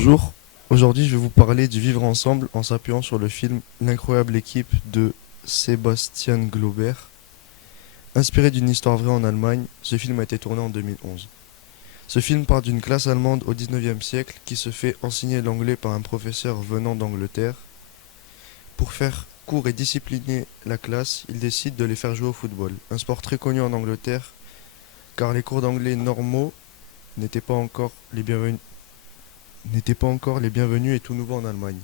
Bonjour, aujourd'hui je vais vous parler du vivre ensemble en s'appuyant sur le film L'incroyable équipe de Sebastian Glauber. Inspiré d'une histoire vraie en Allemagne, ce film a été tourné en 2011. Ce film part d'une classe allemande au 19e siècle qui se fait enseigner l'anglais par un professeur venant d'Angleterre. Pour faire court et discipliner la classe, il décide de les faire jouer au football, un sport très connu en Angleterre car les cours d'anglais normaux n'étaient pas encore les bienvenus et tout nouveau en Allemagne.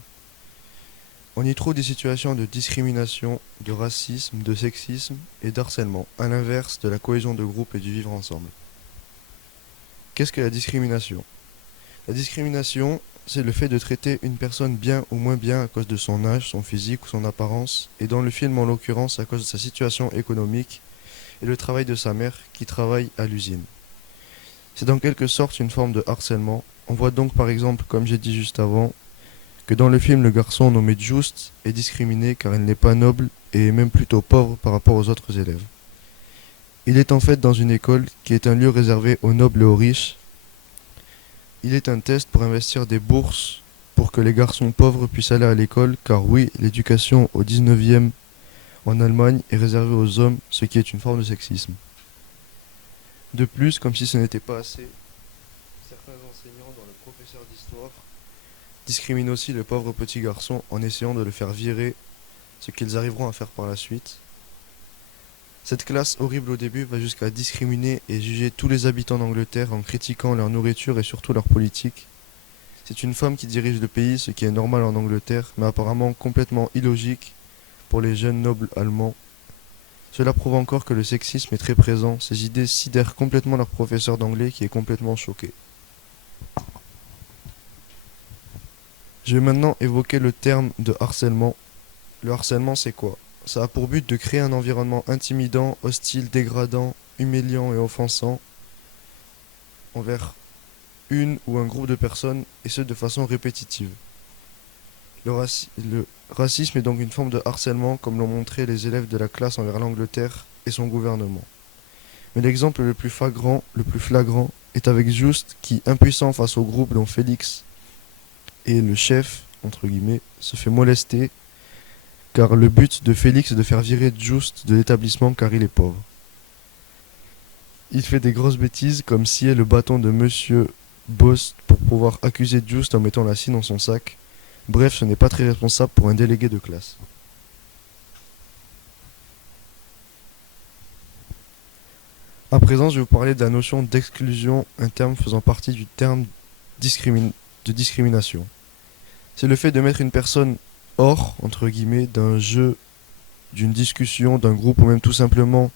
On y trouve des situations de discrimination, de racisme, de sexisme et d'harcèlement, à l'inverse de la cohésion de groupe et du vivre ensemble. Qu'est-ce que la discrimination? La discrimination, c'est le fait de traiter une personne bien ou moins bien à cause de son âge, son physique ou son apparence, et dans le film en l'occurrence à cause de sa situation économique et le travail de sa mère qui travaille à l'usine. C'est en quelque sorte une forme de harcèlement. On voit donc par exemple, comme j'ai dit juste avant, que dans le film le garçon nommé Just est discriminé car il n'est pas noble et est même plutôt pauvre par rapport aux autres élèves. Il est en fait dans une école qui est un lieu réservé aux nobles et aux riches. Il est un test pour investir des bourses pour que les garçons pauvres puissent aller à l'école car oui, l'éducation au 19e en Allemagne est réservée aux hommes, ce qui est une forme de sexisme. De plus, comme si ce n'était pas assez, certains enseignants, dont le professeur d'histoire, discriminent aussi le pauvre petit garçon en essayant de le faire virer, ce qu'ils arriveront à faire par la suite. Cette classe horrible au début va jusqu'à discriminer et juger tous les habitants d'Angleterre en critiquant leur nourriture et surtout leur politique. C'est une femme qui dirige le pays, ce qui est normal en Angleterre, mais apparemment complètement illogique pour les jeunes nobles allemands. Cela prouve encore que le sexisme est très présent. Ces idées sidèrent complètement leur professeur d'anglais qui est complètement choqué. Je vais maintenant évoquer le terme de harcèlement. Le harcèlement, c'est quoi? Ça a pour but de créer un environnement intimidant, hostile, dégradant, humiliant et offensant envers une ou un groupe de personnes, et ce de façon répétitive. Le racisme est donc une forme de harcèlement, comme l'ont montré les élèves de la classe envers l'Angleterre et son gouvernement. Mais l'exemple le plus flagrant, est avec Just qui, impuissant face au groupe dont Félix est le chef, entre guillemets, se fait molester, car le but de Félix est de faire virer Just de l'établissement car il est pauvre. Il fait des grosses bêtises comme scier le bâton de Monsieur Boss pour pouvoir accuser Just en mettant la scie dans son sac. Bref, ce n'est pas très responsable pour un délégué de classe. À présent, je vais vous parler de la notion d'exclusion, un terme faisant partie du terme de discrimination. C'est le fait de mettre une personne hors, entre guillemets, d'un jeu, d'une discussion, d'un groupe ou même tout simplement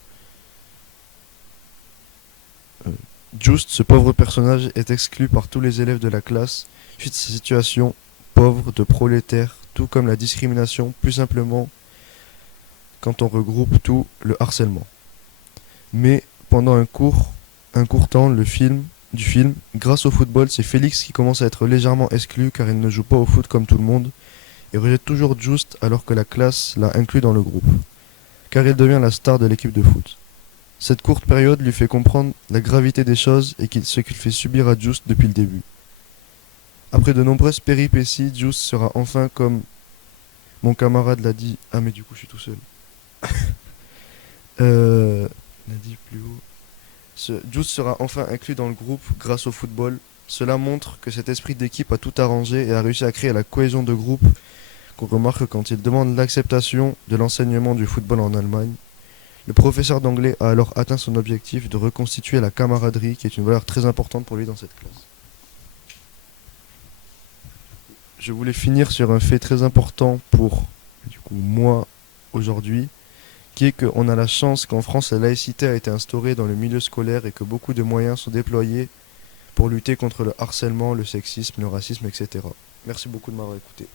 Just, ce pauvre personnage, est exclu par tous les élèves de la classe suite à sa situation pauvre de prolétaire, tout comme la discrimination, plus simplement quand on regroupe tout le harcèlement. Mais pendant un court temps du film, grâce au football, c'est Félix qui commence à être légèrement exclu car il ne joue pas au foot comme tout le monde et rejette toujours Just alors que la classe l'a inclus dans le groupe, car il devient la star de l'équipe de foot. Cette courte période lui fait comprendre la gravité des choses et ce qu'il fait subir à Just depuis le début. Après de nombreuses péripéties, Just sera enfin comme mon camarade l'a dit. Ah mais du coup je suis tout seul. L'a dit plus haut. Just sera enfin inclus dans le groupe grâce au football. Cela montre que cet esprit d'équipe a tout arrangé et a réussi à créer la cohésion de groupe qu'on remarque quand il demande l'acceptation de l'enseignement du football en Allemagne. Le professeur d'anglais a alors atteint son objectif de reconstituer la camaraderie qui est une valeur très importante pour lui dans cette classe. Je voulais finir sur un fait très important pour moi aujourd'hui, qui est qu'on a la chance qu'en France la laïcité a été instaurée dans le milieu scolaire et que beaucoup de moyens sont déployés pour lutter contre le harcèlement, le sexisme, le racisme, etc. Merci beaucoup de m'avoir écouté.